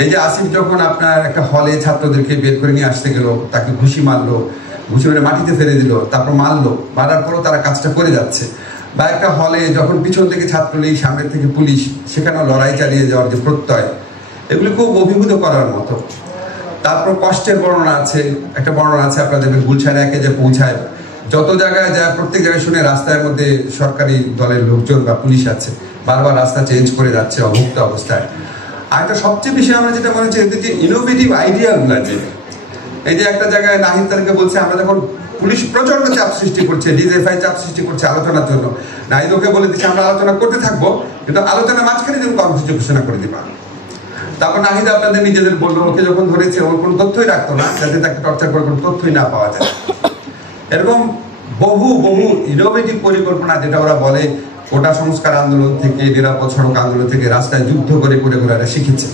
এই যে আসিফ যখন আপনার একটা হলে ছাত্রদেরকে বের করে নিয়ে আসতে গেল, তাকে ঘুষি মারলো, ঘুষি মেরে মাটিতে ফেলে দিল, তারপর মারলো, মারার পরও তারা কাজটা করে যাচ্ছে। বা একটা হলে যখন পিছন থেকে ছাত্রলীগ, সামনের থেকে পুলিশ, সেখানেও লড়াই চালিয়ে যাওয়ার যে প্রত্যয়, এগুলি খুব অভিভূত করার মতো। তারপর কষ্টের বর্ণনা আছে, একটা বর্ণনা আছে আপনাদের গুলশানে একে যে পৌঁছায়, যত জায়গায় যায় প্রত্যেক জায়গায় শুনে রাস্তার মধ্যে সরকারি দলের লোকজন বা পুলিশ আছে, বারবার রাস্তা চেঞ্জ করে যাচ্ছে অভুক্ত অবস্থায়। আর একটা সবচেয়ে বেশি আমরা যেটা মনে হচ্ছে এদের যে ইনোভেটিভ আইডিয়াগুলো আছে, এই যে একটা জায়গায় নাহিদ তাদেরকে বলছে আমরা যখন পুলিশ প্রচন্ড চাপ সৃষ্টি করছে, ডিজিএফআই চাপ সৃষ্টি করছে আলোচনার জন্য, নাহিদ ওকে বলে দিচ্ছে আমরা আলোচনা করতে থাকবো, কিন্তু আলোচনার মাঝখানে যেন কর্মসূচি ঘোষণা করে দিবা। তারপর নাহিদ আপনাদের নিজেদের বললো ওকে যখন ধরেছে ওর কোনো তথ্যই রাখতো না, যাতে তাকে টর্চার করে কোনো তথ্যই না পাওয়া যায়। এরকম বহু বহু ইনোভেটিভ পরিকল্পনা, যেটা ওরা বলে কোটা সংস্কার আন্দোলন থেকে, নিরাপদ সড়ক আন্দোলন থেকে রাস্তায় যুদ্ধ করে করে ওরা শিখেছে।